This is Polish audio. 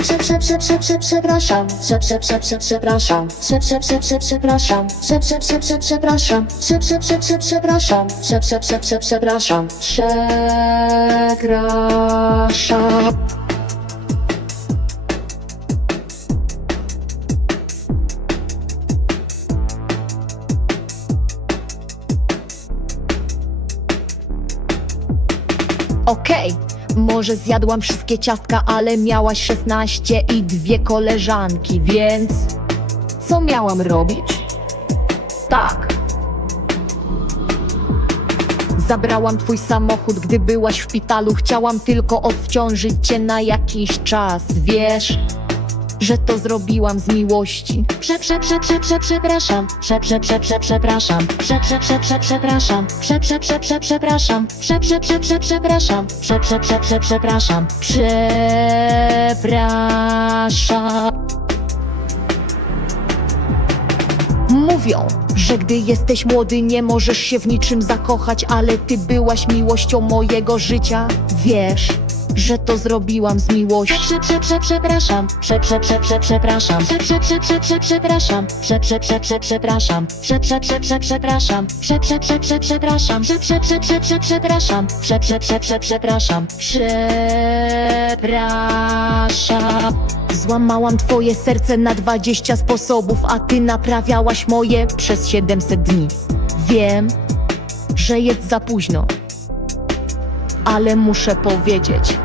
prze, prze, prze, przepraszam, prze, prze, prze, prze, przepraszam, prze, prze, prze, prze, przepraszam, prze, prze, prze, prze, przepraszam, prze, prze, prze, prze, przepraszam, prze, prze, prze, prze, przepraszam, przepraszam. Okej, może zjadłam wszystkie ciastka, ale miałaś 16 i dwie koleżanki, więc co miałam robić? Tak. Zabrałam twój samochód, gdy byłaś w szpitalu. Chciałam tylko odwciążyć cię na jakiś czas. Wiesz, że to zrobiłam z miłości. Prze, prze, prze, prze, prze, przepraszam, prze, prze, prze, prze, przepraszam, prze, prze, prze, prze, przepraszam, prze, prze, prze, prze, przepraszam, prze, prze, prze, prze, przepraszam, prze, prze, prze, prze, przepraszam, przepraszam. Mówią, że gdy jesteś młody, nie możesz się w niczym zakochać, ale ty byłaś miłością mojego życia. Wiesz, że to zrobiłam z miłości. Prze, prze, prze, przepraszam, prze, prze, prze, prze, przepraszam, prze, prze, prze, prze, prze, przepraszam, prze, prze, prze, prze, przepraszam, prze, prze, prze, prze, przepraszam, prze, prze, prze, prze, przepraszam, prze, prze, prze, prze, prze, przepraszam, prze, prze, prze, prze, przepraszam, przepraszam. Złamałam twoje serce na 20 sposobów, a ty naprawiałaś moje przez 700 dni. Wiem, że jest za późno, ale muszę powiedzieć,